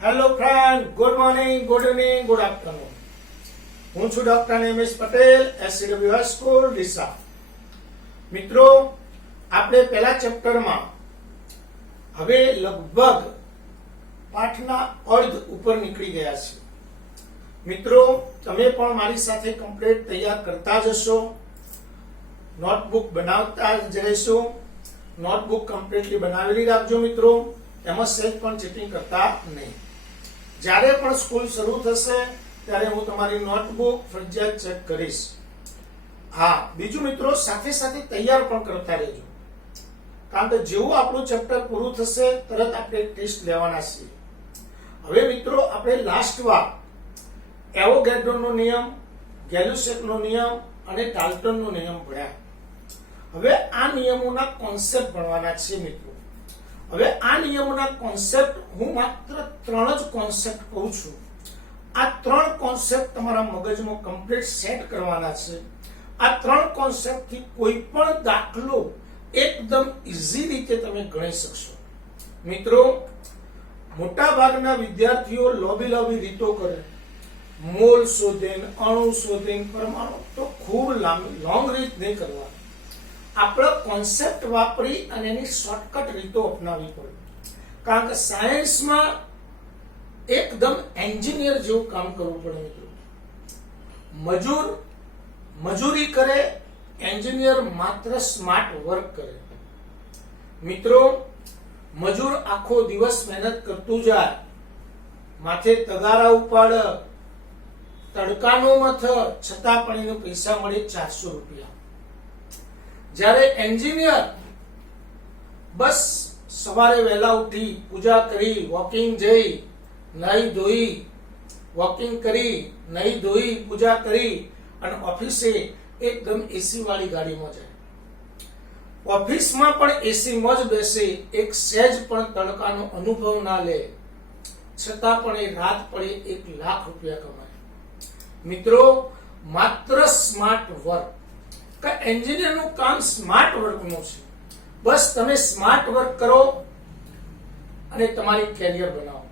Hello friend, good morning, good evening, good afternoon. હું છું doctor Nimesh Patel, SCWS school Deesa. મિત્રો, આપણે પહેલા ચેપ્ટરમાં હવે લગભગ પાઠના અર્ધ ઉપર નીકળી ગયા છે. મિત્રો, તમે પણ મારી સાથે કમ્પ્લીટ તૈયાર કરતા જશો, નોટબુક બનાવતા જ રહેશો. નોટબુક કમ્પ્લીટલી બનાવેલી રાખજો મિત્રો, એમાં સહેજ પણ ચીટિંગ કરતા નહીં. જ્યારે પણ સ્કૂલ શરૂ થશે ત્યારે હું તમારી નોટબુક ફરજિયાત ચેક કરીશ. હા, બીજું મિત્રો, સાથે સાથે તૈયાર પણ કરતા રહેજો, કારણ કે જેવું આપણું ચેપ્ટર પૂરું થશે તરત આપણે ટેસ્ટ લેવાના છીએ. હવે મિત્રો, આપણે લાસ્ટ વાર એવોગાડ્રોનો નિયમ, ગેલુસેકનો નિયમ અને ડાલ્ટનનો નિયમ ભણ્યા. હવે આ નિયમોના કોન્સેપ્ટ ભણવાના છે મિત્રો. હવે આ નિયમોના કોન્સેપ્ટ હું માત્ર 3 જ કોન્સેપ્ટ કહું છું. આ 3 કોન્સેપ્ટ તમારા મગજમાં કમ્પ્લીટ સેટ કરવાના છે. આ 3 કોન્સેપ્ટ થી કોઈ પણ દાખલો એકદમ ઈઝી રીતે તમે ગણી શકશો. મિત્રો, મોટા ભાગના વિદ્યાર્થીઓ લોબી રીતો કરે, મોલ શોધે, અણુ શોધે, પરમાણુ, તો ખૂબ લોંગ રીત નહીં કરવા. આપણે કોન્સેપ્ટ વાપરી અને એની શોર્ટકટ રીતો અપનાવવી પડે, કારણ કે સાયન્સમાં એકદમ એન્જિનિયર જેવું કામ કરવું પડે મિત્રો. મજૂરી કરે, એન્જિનિયર માત્ર સ્માર્ટ વર્ક કરે. મિત્રો, મજૂર આખો દિવસ મહેનત કરતું જાય, માથે તગારા ઉપાડે, તડકાનો મથ, છતાં પણ એને પૈસા મળે 400 રૂપિયા. જ્યારે એન્જિનિયર બસ સવારે વહેલા ઉઠી, પૂજા કરી, વોકિંગ જઈ, નાહી ધોઈ, વોકિંગ કરી, નાહી ધોઈ, પૂજા કરી અને ઓફિસે એકદમ એસી વાળી ગાડીમાં જાય. ઓફિસમાં પણ એસીમાં જ બેસે, એક સહેજ પણ તડકાનો અનુભવ ના લે, છતાં પણ એ રાત પડે 1 લાખ રૂપિયા કમાય. મિત્રો, માત્ર સ્માર્ટ વર્ક, એન્જિનિયરનું કામ સ્માર્ટ વર્કનું છે. બસ તમે સ્માર્ટ વર્ક કરો અને તમારી કેરિયર બનાવો.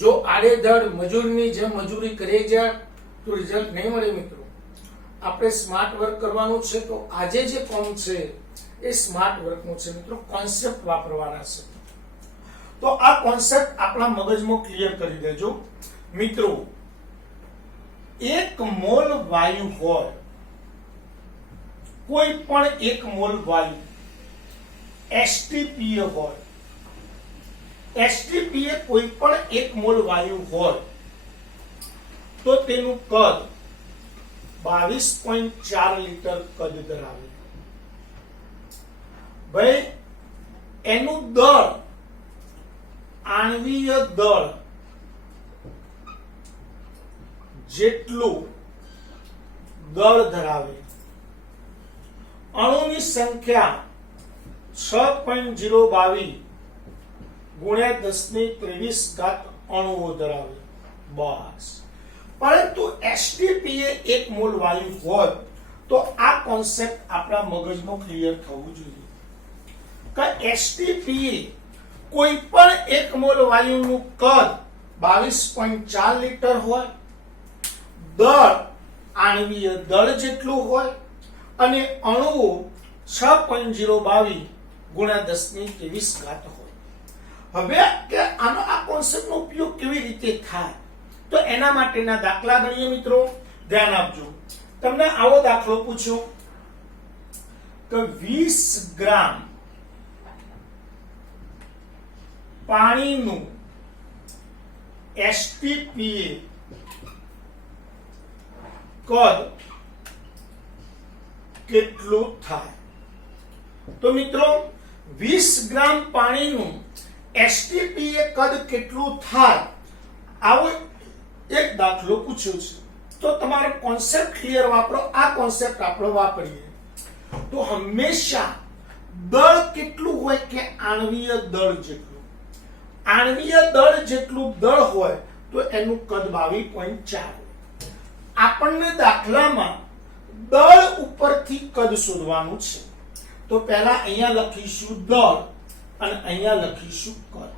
જો આડેધડ મજૂરની જેમ મજૂરી કરી જાય તો રિઝલ્ટ નહીં મળે મિત્રો. આપણે સ્માર્ટ વર્ક કરવાનું છે, તો આજે જે કામ છે એ સ્માર્ટ વર્કનું છે મિત્રો. કોન્સેપ્ટ વાપરવાના છે, તો આ કોન્સેપ્ટ આપણા મગજમાં ક્લિયર કરી દેજો મિત્રો. 1 મોલ વાયુ હોય, કોઈ પણ 1 મોલ વાયુ STPA હોય, STPA કોઈ પણ 1 મોલ વાયુ હોય તો તેનું કદ 22.4 લીટર કદ ધરાવે. ભાઈ, એનું દળ, આણ્વીય દળ જેટલું દળ ધરાવે. અણુની સંખ્યા 6.022 ગુણ્યા 1023 અણુઓ ધરાવે. બસ. પરંતુ STPA 1 મોલ વાયુ હોય તો આ કોન્સેપ્ટ આપણા મગજમાં ક્લિયર થવું જોઈએ કે STPA કોઈ પણ 1 મોલ વાયુનું કદ 22.4 લીટર હોય, દળ આણ્વીય દળ જેટલું હોય અને અણુઓ 6.022 ગુણ્યા 1023 હોય. હવે કે આનો આ કોન્સેપ્ટનો ઉપયોગ કેવી રીતે થાય, તો એના માટેના દાખલા ગણીએ મિત્રો. ધ્યાન આપજો. તમને આવો દાખલો પૂછ્યો કે 20 ગ્રામ પાણીનું STPA કદ કેટલું થાય. તો મિત્રો, 20 ગ્રામ પાણીનું STPA કદ કેટલું થાય, આવો એક દાખલો પૂછ્યો છે. તો તમારો કોન્સેપ્ટ ક્લિયર વાપરો. આ કોન્સેપ્ટ આપણે વાપરીએ તો હંમેશા દળ કેટલું હોય કે આણ્વીય દળ જેટલું. આણ્વીય દળ જેટલું દળ હોય તો એનું કદ 22.4 હોય. આપણને દાખલામાં દળ ઉપરથી કદ શોધવાનું છે, તો પહેલા અહીંયા લખીશું દળ અને અહીંયા લખીશું કદ.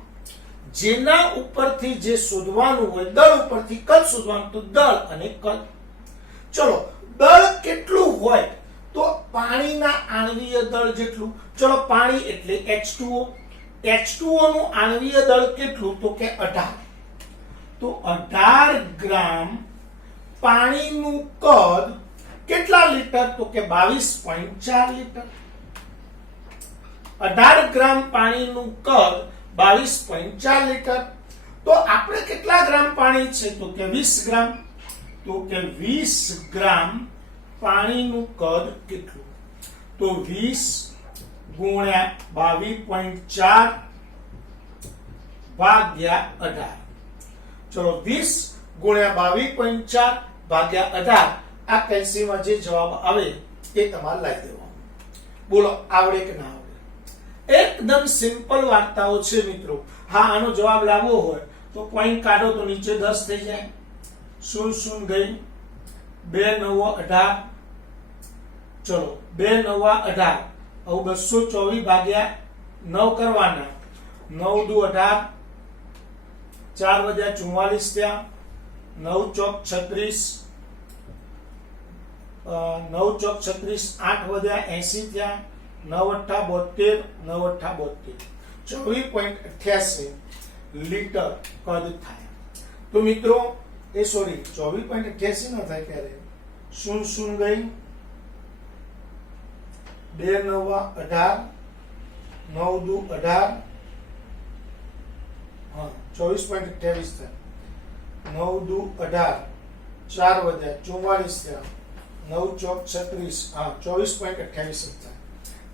જેના ઉપરથી જે શોધવાનું હોય, દળ ઉપરથી કદ શોધવાનું, તો દળ અને કદ. ચલો, દળ કેટલું હોય? તો પાણીના આણ્વીય દળ જેટલું. ચલો, પાણી એટલે H2O. H2O નું આણ્વીય દળ કેટલું? તો કે 18. તો 18 ગ્રામ પાણીનું કદ કેટલા લીટર? તો કે 22.4 લીટર. 18 ગ્રામ પાણીનું કદ 22.4 લીટર. તો આપણે કેટલા ગ્રામ પાણી છે? તો કે 20 ગ્રામ. તો કે 20 ગ્રામ પાણીનું કદ કેટલું? તો 20 ગુણ્યા 22.4 ભાગ્યા 18. ચલો, 20 ગુણ્યા 22.4 ભાગ્યા 18. આ કેલ્સીમાં જે જવાબ આવે એ તમારે લાવી દેવાનો. બોલો, આવડે કે ના આવડે? એકદમ સિમ્પલ વાર્તાઓ છે મિત્રો. હા, આનો જવાબ લાવવો હોય તો પોઈન્ટ કાઢો તો નીચે 10 થઈ જાય. 0 0 ગઈ. 2 9 18. ચલો, 2 9 18. હવે 224 ભાગ્યા 9 કરવાના. 9 દુ 18. 4 વધ્યા 44 થયા. 9 ચોક 36. 9 ચોક 36. 8 વધ્યા 80 થયા. 9 અઠ્ઠા 72. 9 અઠ્ઠા 72. 24.88 લીટર કદ થાય. તો મિત્રો, એ સોરી 24.88 ન થાય ક્યારે? 0 0 ગઈ. 2 9 18. 9 દુ 18. હા, 24.28 થાય. 9 દુ 18. 4 વધ્યા 44 થયા. 9 ચોક 36. હા, 24.28 થાય.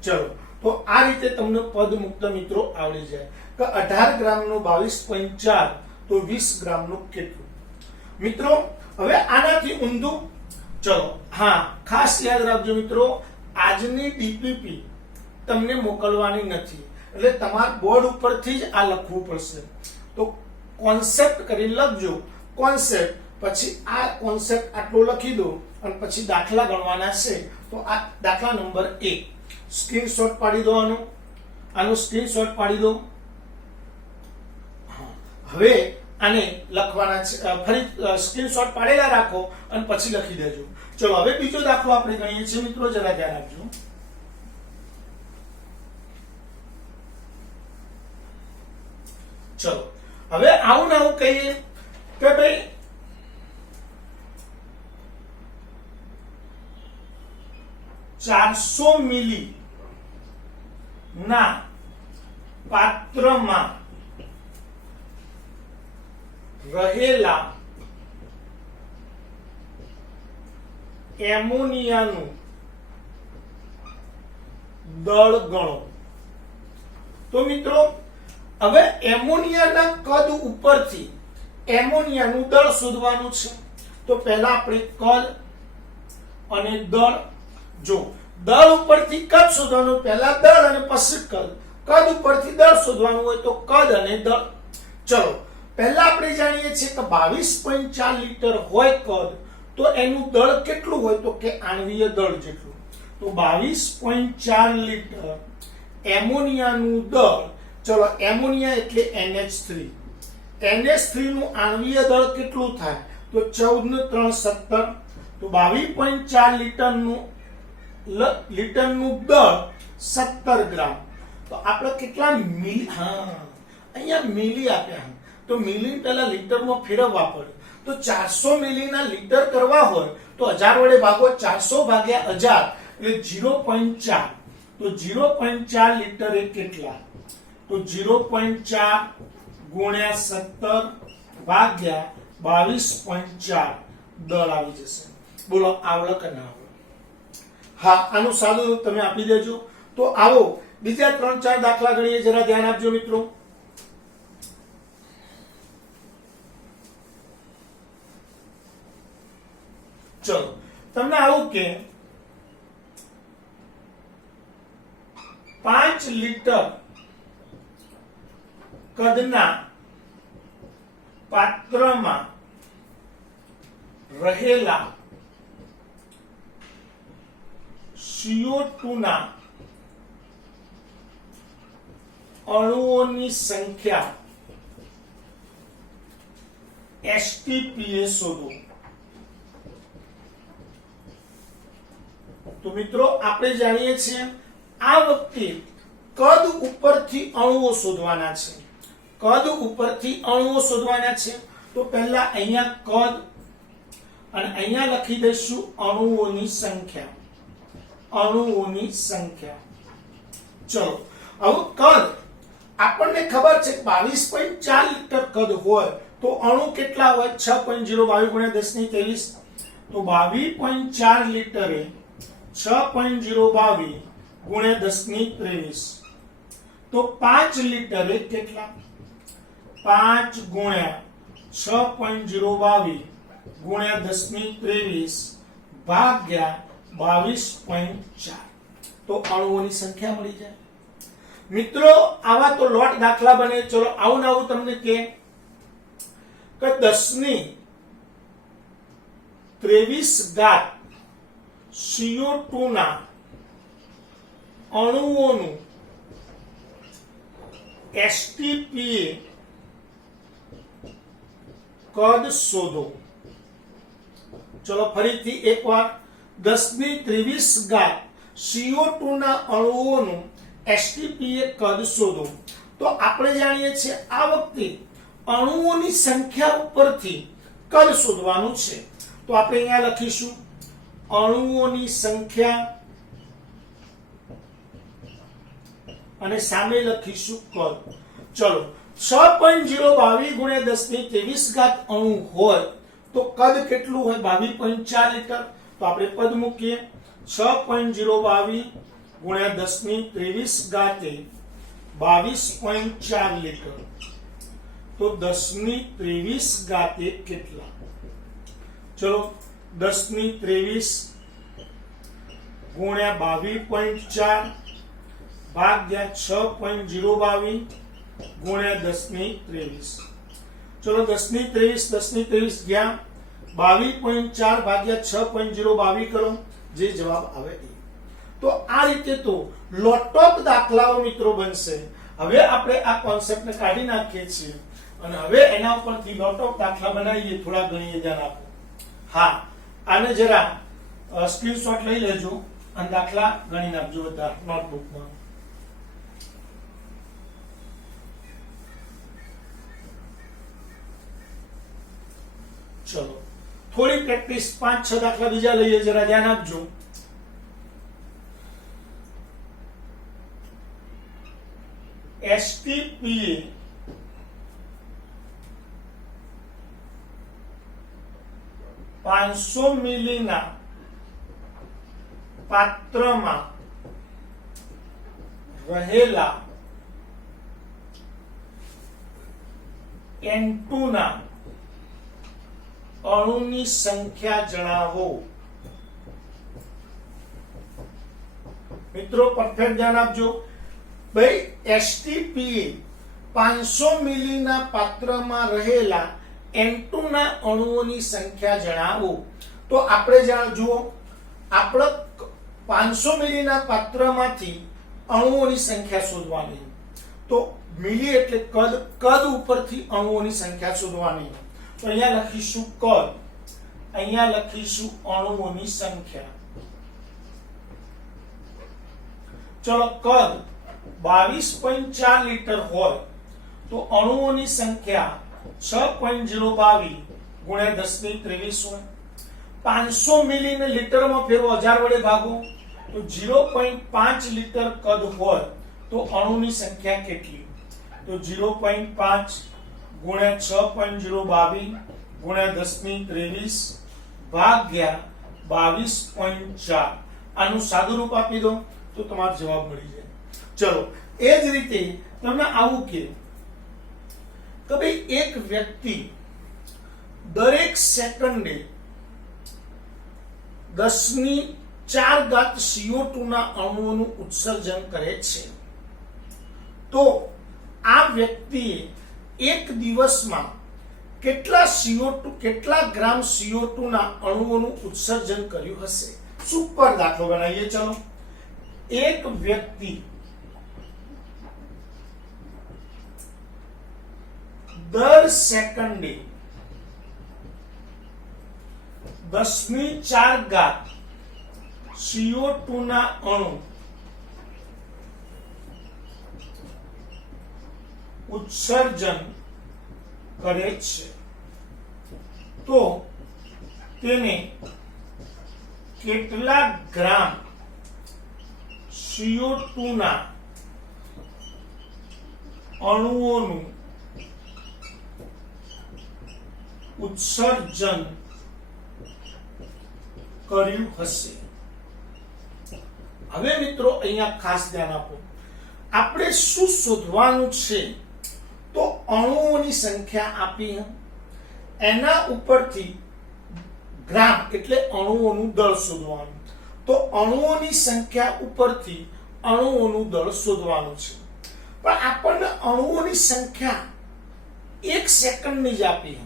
ચલો, તો આ રીતે તમને પદ મુક્ત મિત્રો આવડી જાય કે 18 ગ્રામનું 22.4 તો 20 ગ્રામનું કેટલું? મિત્રો, હવે આનાથી ઊંધું. ચલો, હા, ખાસ યાદ રાખજો મિત્રો, આજની ડીપીપી તમને મોકલવાની નથી, એટલે તમારે બોર્ડ ઉપરથી જ આ લખવું પડશે. તો કોન્સેપ્ટ કરી લખજો. કોન્સેપ્ટ પછી આ કોન્સેપ્ટ આટલો લખી દો અને પછી દાખલા ગણવાના છે. તો આ દાખલા નંબર 1 સ્ક્રીનશોટ પાડી દો. આનો સ્ક્રીનશોટ પાડી દો. હવે આને લખવાના છે. ફરી સ્ક્રીનશોટ પાડેલા રાખો અને પછી લખી દેજો. ચલો, હવે બીજો દાખલો આપણે ગણીએ છીએ મિત્રો, જરા ધ્યાન આપજો. ચલો, હવે આવું ને આવું કહીએ કે ભાઈ ચારસો મિલી ના પાત્રમાં રહેલા એમોનિયાનું દળ ગણો. તો મિત્રો, હવે એમોનિયાના કદ ઉપરથી એમોનિયાનું દળ શોધવાનું છે. તો પહેલા આપણે કદ અને દળ. જો દળ ઉપરથી કદ શોધવાનું, પહેલા દળ અને પછી કદ. કદ ઉપરથી દળ શોધવાનું હોય તો કદ અને દળ. ચલો, પહેલા આપણે જાણીએ છીએ કે 22.4 લીટર હોય કદ, તો એનું દળ કેટલું હોય? તો કે આણ્વીય દળ જેટલું. તો 22.4 લીટર એમોનિયાનું દળ. ચલો, એમોનિયા એટલે NH3. NH3 નું આણ્વીય દળ કેટલું થાય? તો 14 ને 3 17. તો 22.4 લીટરનું દળ 17 ગ્રામ. તો આપણે કેટલા મિલી? હા, અહીંયા મિલી આપ્યા. તો મિલી પહેલા લીટરમાં ફેરવવા પડે. તો 400 મિલીના લીટર કરવા હોય તો 1000 વડે ભાગો. 400 ભાગ્યા 1000 એટલે 0.4. તો 0.4 લીટર એ કેટલા? તો 0.4 ગુણ્યા 17 ભાગ્યા 22.4 દળ આવી જશે. બોલો, આવડે કે ના આવડે? હા, આનું સાદું રૂપ તમે આપી દેજો. તો આવો બીજા 3-4 દાખલા ગણીએ. જરા ધ્યાન આપજો મિત્રો. ચલો, તમને આવું કે 5 લીટર કદના પાત્રમાં રહેલા CO2 ના અણુઓની સંખ્યા STPA શોધો। તો મિત્રો આપણે જાણીએ છીએ આ વખતે કદ ઉપરથી અણુઓ શોધવાના છે। કદ ઉપરથી અણુઓ શોધવાના છે તો પહેલા અહીંયા કદ અને અહીંયા લખી દઈશું અણુઓની સંખ્યા। અણુઓની સંખ્યા। ચલો હવે કદ આપણને ખબર છે 22.4 લિટર કદ હોય તો અણુ કેટલા હોય 6.022 ગુણ્યા 10 ની 23 તો 22.4 લિટરે 6.022 ગુણ્યા 10 ની 23 તો 5 લિટરે કેટલા 5 ગુણ્યા 6.022 ગુણ્યા 10 ની 23 ભાગ્યા 22.4 તો અણુઓની સંખ્યા મળી જાય। મિત્રો આવા તો લોટ દાખલા બને। ચલો આવું ને આવું તમને કે 10 ની 23 ઘાત CO2 ના અણુઓનું STPA કદ શોધો। ચલો ફરીથી એકવાર 10 ની 23 ઘાત CO2 ના અણુઓનું STPA કદ શોધો। તો આપણે જાણીએ છીએ આ વખતે અણુઓની સંખ્યા ઉપરથી કદ શોધવાનું છે તો આપણે અહીંયા લખીશું અણુઓની સંખ્યા અને સામે લખીશું કદ। ચલો 6.022 ગુણ્યા 10 ની 23 ઘાત અણુ હોય તો કદ કેટલું હોય 22.4 લિટર તો આપણે પદ મૂકીએ 6.022 ગુણ્યા 10 ની 23 ઘાતે 22.4 લિટર તો 10 ની 23 ઘાતે કેટલા ચલો 10 ની 23 ગુણ્યા 22.4 ભાગ્યા 6.022 ગુણ્યા 10 ની 23 ચલો 10 ની 23 ગયા 22.4 ભાગ્યા 6.022 કરો જે જવાબ આવે એ। તો આ રીતે તો લોટોપ દાખલાઓ મિત્રો બનશે। હવે આપણે આ કોન્સેપ્ટને કાઢી નાખીએ છીએ અને હવે એના ઉપરથી લોટોપ દાખલા બનાવીએ। થોડા ગણીએ ધ્યાન આપો। હા આને જરા સ્ક્રીનશોટ લઈ લેજો અને દાખલા ગણી નાખજો બધા નોટબુકમાં। ચલો થોડી પ્રેક્ટિસ 5-6 દાખલા બીજા લઈએ જરા ધ્યાન આપજો। STPA પાંચસો મિલીના પાત્રમાં રહેલા N2 ના અણુની સંખ્યા જણાવો। મિત્રો પરફેક્ટ ધ્યાન આપજો ભાઈ। STPA 500 મિલીના પાત્રમાં રહેલા N2 ના અણુઓની સંખ્યા જણાવો। તો આપણે જુઓ આપણે 500 મિલીના પાત્રમાંથી અણુઓની સંખ્યા શોધવાની તો મિલી એટલે કદ કદ ઉપરથી અણુઓની સંખ્યા શોધવાની તો અહીંયા લખીશું કદ અહીંયા લખીશું અણુઓની સંખ્યા। ચલો કદ 22.4 લિટર હોય તો અણુઓની સંખ્યા 6.022 ગુણ્યા 10 ની 23 હોય। 500 મિલી ને લીટરમાં ફેરવો 1000 વડે ભાગો તો 0.5 લિટર કદ હોય તો અણુની સંખ્યા કેટલી તો 0.5 ગુણ્યા 6.022 ગુણ્યા 10 ની 23 ભાગ્યા 22.4 આનું સાદું રૂપ આપી દો તો તમારો જવાબ મળી જાય। ચલો એ જ રીતે તમને આવું કે ભાઈ એક વ્યક્તિ દરેક સેકન્ડે 10 ની 4 ઘાત CO2 ના અણુઓનું ઉત્સર્જન કરે છે તો આ વ્યક્તિએ એક દિવસમાં કેટલા ગ્રામ CO2 ના અણુઓનું ઉત્સર્જન કર્યું હશે। સુપર દાખલો બનાવીએ। ચલો એક વ્યક્તિ દર સેકન્ડે 10⁴ CO2 ના અણુ ઉત્સર્જન કરે છે તો તેને કેટલા ગ્રામ CO2 ના અણુઓનું ઉત્સર્જન કર્યું હશે। હવે મિત્રો અહીંયા ખાસ ધ્યાન આપો, આપણે શું શોધવાનું છે? તો અણુઓની સંખ્યા આપી, એના ઉપરથી ગ્રામ એટલે અણુઓનું દળ શોધવાનું। તો અણુઓની સંખ્યા ઉપરથી અણુઓનું દળ શોધવાનું છે, પણ આપણને અણુઓની સંખ્યા 1 સેકન્ડની જ આપી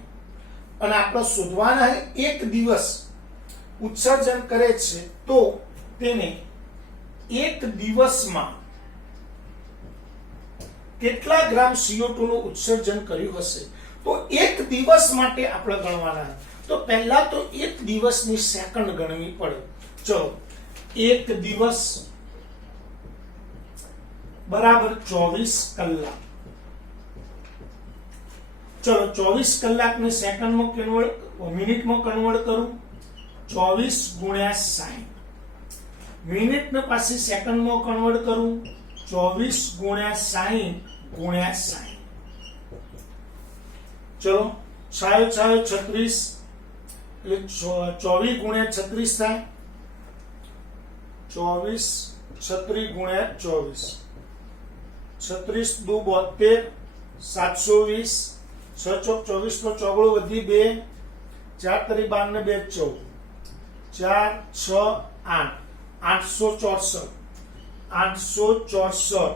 અને આપણે શોધવાના એક દિવસ ઉત્સર્જન કરે છે તો તેને એક દિવસમાં કેટલા ગ્રામ CO2 નું ઉત્સર્જન કર્યું હશે? તો એક દિવસ માટે આપણે ગણવાના। તો પહેલા તો એક દિવસની સેકન્ડ ગણવી પડે। ચલો, એક દિવસ બરાબર 24 કલાક। ચલો 24 કલાકને સેકન્ડમાં કન્વર્ટ મિનિટમાં કન્વર્ટ કરું, 24 ગુણ્યા 60। મિનિટને પાછી સેકન્ડમાં કન્વર્ટ કરું, 24 ગુણ્યા 60 ગુણ્યા 60। ચલો 6 6 36 એટલે 24 ગુણ્યા 36 થાય, 24 36 ગુણ્યા 24, 36 દુ 72, 720, 6 ચોક 24 નો ચોગડો વધી 2, 4 તરી 12 ને 2 14, 4 6 8, 864, 864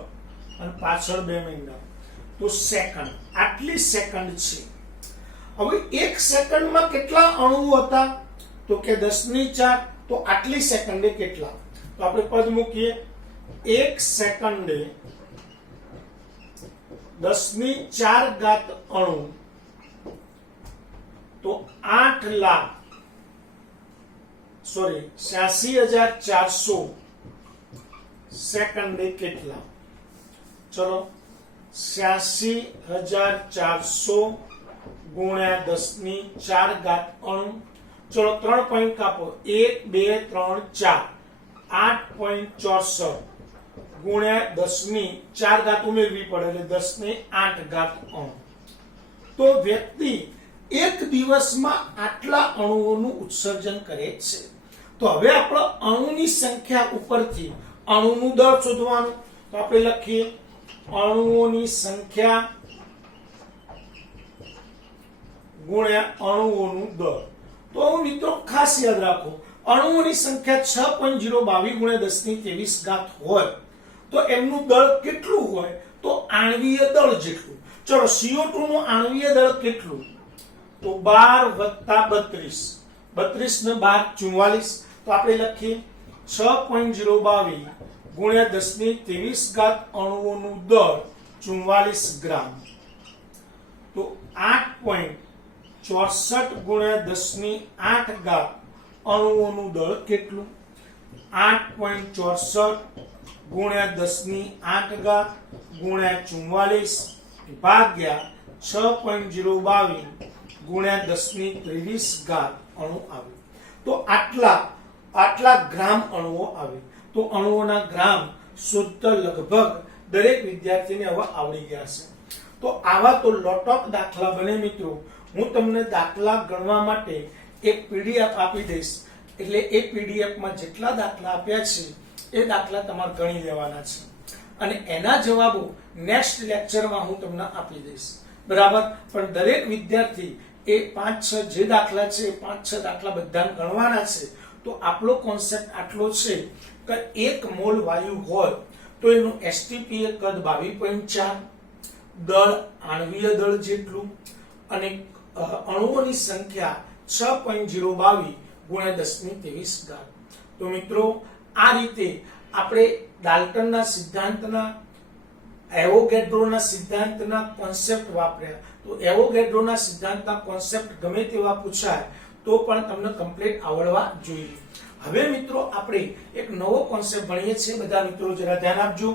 અને પાછળ 2 મહિના તો સેકન્ડ, આટલી સેકન્ડ છે। હવે 1 સેકન્ડમાં કેટલા અણુઓ હતા? તો કે 10⁴ તો આટલી સેકન્ડે કેટલા? તો આપણે પદ મૂકીએ, 1 સેકન્ડે 10⁴ અણુ તો 8,86,400 સેકન્ડે કેટલા? ચલો 86,400 ગુણ્યા 10⁴ અણુ। ચલો 3 પોઈન્ટ કાપો, 1 2 3 4, 8.64 ગુણ્યા 10⁴ ઉમેરવી પડે એટલે 10⁸ અણુ। તો વ્યક્તિ એક દિવસમાં આટલા અણુઓનું ઉત્સર્જન કરે છે। તો હવે આપણે અણુની સંખ્યા ઉપરથી અણુનું દળ શોધવાનું। તો આપણે લખીએ અણુઓની સંખ્યા ગુણ્યા અણુઓનું દળ। તો મિત્રો ખાસ યાદ રાખો, અણુઓની સંખ્યા 6.022 ગુણ્યા 10⁻23 હોય તો એમનું દળ કેટલું હોય? તો આણ્વીય દળ જેટલું। ચલો CO2 નું આણ્વીય દળ કેટલું? તો 12 + 32, 32 ને 12 44। તો આપણે લખીએ 6.022 ગુણ્યા 10⁻23 અણુઓનું દળ 44 ગ્રામ। તો 8.64 ગુણ્યા 10⁸ અણુઓનું દળ કેટલું? 8.64 ગુણ્યા 10⁸ ગુણ્યા 44 ભાગ્યા 6.022 ગુણ્યા 10⁻23 અણુ આવે। તો આટલા ગ્રામ અણુઓ આવે। તો અણુઓના ગ્રામ શુદ્ધ લગભગ દરેક વિદ્યાર્થીને હવે આવડી ગયા છે। તો આવા તો લોટ ઓફ દાખલા બને મિત્રો। હું તમને દાખલા ગણવા માટે એક PDF આપી દઈશ, એટલે એ PDF માં જેટલા દાખલા આપ્યા છે એ દાખલા તમારે ગણી લેવાના છે અને એના જવાબો નેક્સ્ટ લેક્ચરમાં હું તમને આપી દઈશ, બરાબર? પણ દરેક વિદ્યાર્થી એ 5-6 જે દાખલા છે 5-6 દાખલા બધા ગણવાના છે। તો આપણો કોન્સેપ્ટ આટલો છે કે 1 મોલ વાયુ હોય તો એનું STPA કદ 22.4, દળ આણ્વીય દળ જેટલું અને અણુઓની સંખ્યા 6.022 ગુણ્યા 10⁻23। તો મિત્રો આ રીતે આપણે ડાલ્ટનના સિદ્ધાંતના એવોગેડ્રોના સિદ્ધાંતના કોન્સેપ્ટ વાપર્યા। તો એવોગેડ્રોના સિદ્ધાંતના કોન્સેપ્ટ ગમે તેવા પૂછાય તો પણ તમને કમ્પ્લીટ આવડવા જોઈએ. હવે મિત્રો આપણે એક નવો કોન્સેપ્ટ ભણીએ છીએ. બધા મિત્રો જરા ધ્યાન આપજો.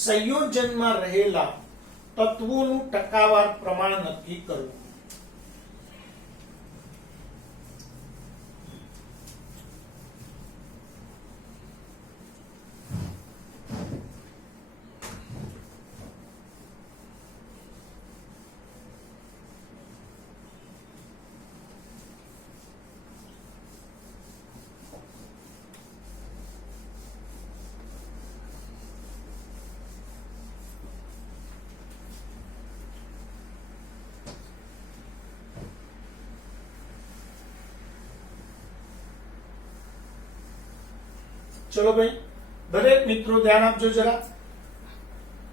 સંયોજનમાં રહેલા તત્વોનું ટકાવાર પ્રમાણ નક્કી કરવું. ચલો ભાઈ, દરેક મિત્રો ધ્યાન આપજો જરા.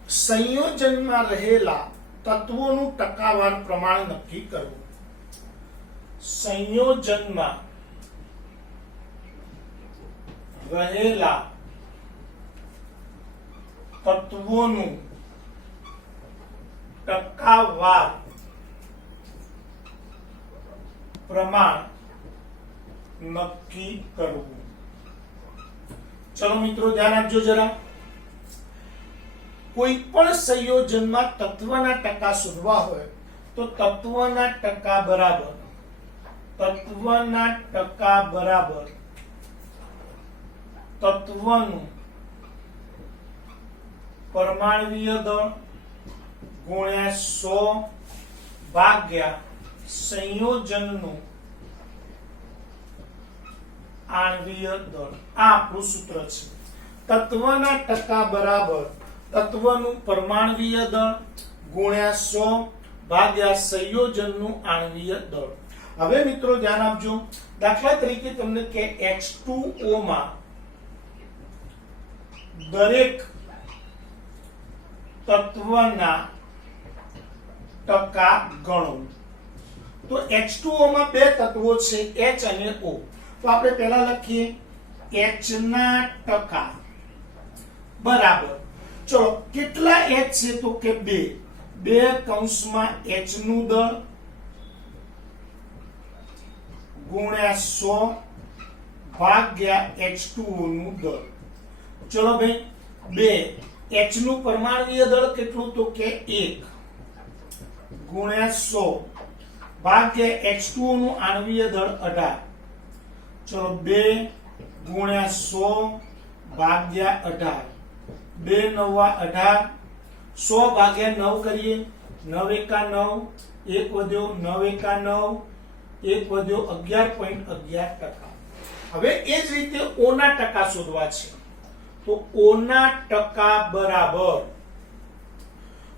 સંયોજનમાં રહેલા તત્વોનું ટકાવાર પ્રમાણ નક્કી કરવું. સંયોજનમાં રહેલા તત્વોનું ટકાવાર પ્રમાણ નક્કી કરવું. ચલો મિત્રો ધ્યાન આપજો જરા. કોઈ પણ સંયોજનમાં તત્વના ટકા શોધવા હોય તો તત્વના ટકા બરાબર તત્વનું પરમાણ્વીય દળ ગુણ્યા 100 ભાગ્યા સંયોજનનું આણ્વીય દળ. આ આપણું સૂત્ર છે. તત્વના ટકા બરાબર તત્વનું પરમાણ્વીય દળ ગુણ્યા 100 ભાગ્યા સંયોજનનું આણ્વીય દળ. હવે મિત્રો ધ્યાન આપજો. દાખલા તરીકે તમને કે H2O માં દરેક તત્વના ટકા ગણો. તો H2O માં બે તત્વો છે, H અને O. તો આપણે પહેલા લખીએ H ના ટકા બરાબર. ચલો કેટલા H છે તો કે 2 કૌંસમાં H નું દળ ગુણ્યા 100 ભાગ્યા H2O નું દળ. ચલો ભાઈ 2 H નું પરમાણ્વીય દળ કેટલું તો કે 1 ગુણ્યા 100 ભાગ્યા H2O નું આણ્વીય દળ 18. ચલો 2 ગુણ્યા 100 ભાગ્યા 18. 2 નવા 18. 100 ભાગ્યા 9 કરીએ. 9 એકા 9, 1 વધ્યો. 9 એકા 9, 1 વધ્યો. 11.11%. હવે એ જ રીતે O ના ટકા શોધવા છે. તો O ના ટકા બરાબર,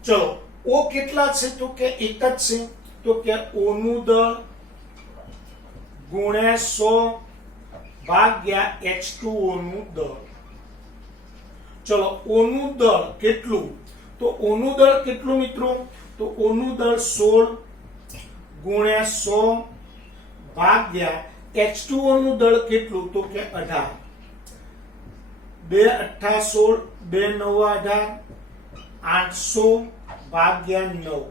ચલો O કેટલા છે તો કે 1 જ છે. તો કે O નું દળ ગુણ્યા 100 ભાગ્યા H2O નું દળ. ચલો O નું દળ કેટલું? તો O નું દળ કેટલું મિત્રો? તો O નું દળ 16 ગુણ્યા 100 ભાગ્યા H2O નું દળ કેટલું? તો કે 18. 2 8 16, 2 9 18, 800 ભાગ્યા 9.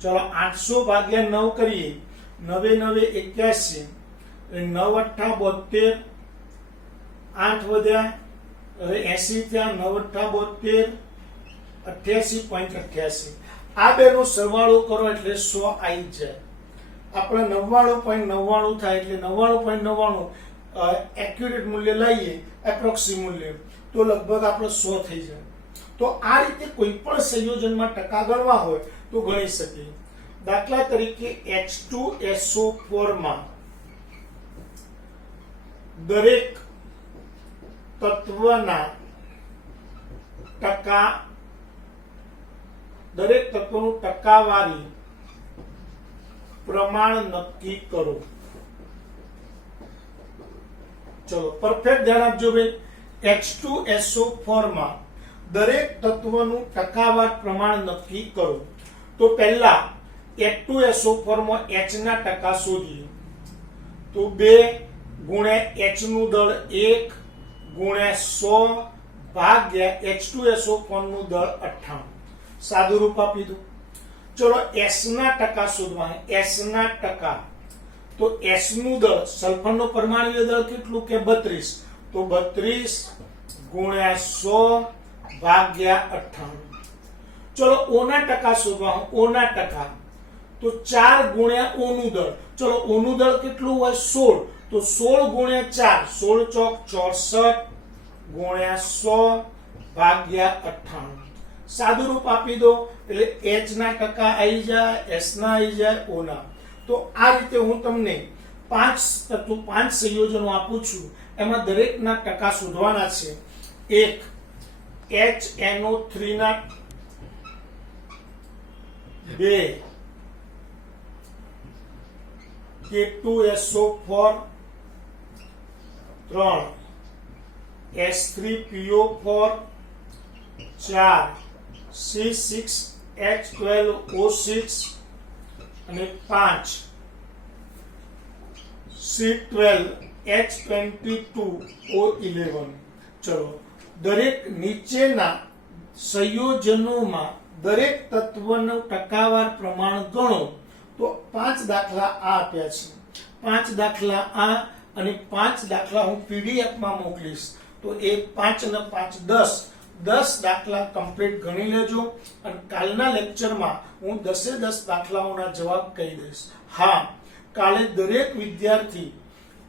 ચલો 800 ભાગ્યા 9 કરીએ. 9 9 81, 9 8 72, 8 વધ્યા. હવે 80 થયા. 9 8 72, 88.88. આ બેનો સરવાળો કરો એટલે 100 આવી જાય. આપણે 99.99 થાય એટલે 99.99 એક્યુરેટ મૂલ્ય લઈએ, એપ્રોક્સી મૂલ્ય, તો લગભગ આપણે 100 થઈ જાય. તો આ રીતે કોઈ પણ સંયોજનમાં ટકા ગણવા હોય તો ગણી શકીએ. દાખલા તરીકે H2SO4 માં દરેક તત્વના ટકા, દરેક તત્વનું ટકાવારી પ્રમાણ નક્કી કરો. ચલો પરફેક્ટ ધ્યાન આપજો ભાઈ. H2SO4 માં દરેક તત્વનું ટકાવાર પ્રમાણ નક્કી કરો. તો પહેલા H2SO4 માં H ના ટકા શોધીએ. તો 2 ગુણ્યા H નું દળ 1 ગુણ્યા 100 ભાગ્યા H2SO4 નું દળ 98. સાદું રૂપ આપી દો. ચલો S ના ટકા શોધવા. S ના ટકા તો S નું દળ, સલ્ફરનો પરમાણ્વીય દળ કેટલું કે 32, તો 32 ગુણ્યા 100 ભાગ્યા 98. ચલો O ના ટકા શોધવા, O ના ટકા, તો 4 ગુણ્યા O નું દળ. ચલો O નું દળ કેટલું હોય 16, તો 16 ગુણ્યા 4, 16 ચોક 64 ગુણ્યા 100 ભાગ્યા 98. સાદું રૂપ આપી દો એટલે H ના ટકા આવી જાય, S ના આવી જાય, O ના. તો આ રીતે હું તમને 5 તત્વો 5 સંયોજનો આપું છું, એમાં દરેકના ટકા શોધવાના છે. એક HNO3 ના 2, K2SO4 3, S3PO4 4, C6H12O6 અને 5, C12H22O11. ચલો દરેક નીચેના સંયોજનોમાં દરેક તત્વનું ટકાવાર પ્રમાણ ગણો. તો 5 દાખલા આ આપ્યા છે, 5 દાખલા આ અને 5 દાખલા હું PDF માં મોકલીશ. તો એ 5 ને 5 10 દાખલા કમ્પ્લીટ ગણી લેજો અને કાલના લેક્ચરમાં હું 10 દાખલાઓના જવાબ કહી દઈશ. હા, કાલે દરેક વિદ્યાર્થી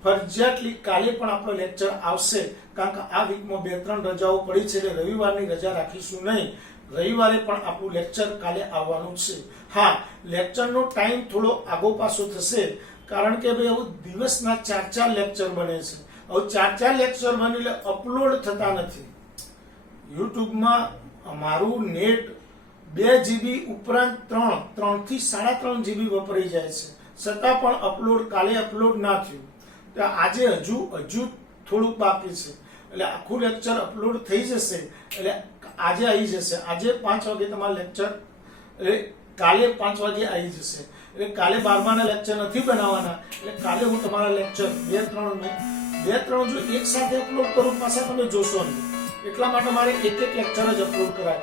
ફરજિયાતલી કાલે પણ આપણો લેક્ચર આવશે, કારણ કે આ વીકમાં 2-3 રજાઓ પડી છે એટલે રવિવારની રજા રાખીશું નહીં. રવિવારે પણ આપણું લેક્ચર કાલે આવવાનું છે. હા, લેક્ચરનો ટાઈમ થોડો આગો પાછો થશે, કારણ કે ભાઈ હવે દિવસના 4 લેક્ચર બને છે. હવે 4 લેક્ચર બને એટલે અપલોડ થતા નથી. યુટ્યુબમાં અમારું નેટ 2 GB ઉપરાંત 3 થી 3.5 GB વપરાઈ જાય છે, છતાં પણ કાલે અપલોડ ના થયું. તો આજે હજુ થોડુંક બાકી છે, એટલે આખું લેક્ચર અપલોડ થઈ જશે. એટલે આજે આવી જશે, આજે 5 વાગે તમારા લેક્ચર, એટલે કાલે 5 વાગે આવી જશે. એટલે કાલે 12માના લેક્ચર નથી બનાવવાના, એટલે કાલે હું તમારા લેક્ચર 2-3 જો એક સાથે અપલોડ કરું પાછા તમે જોશો નહીં, એટલા માટે મારે એક લેક્ચર જ અપલોડ કરાય.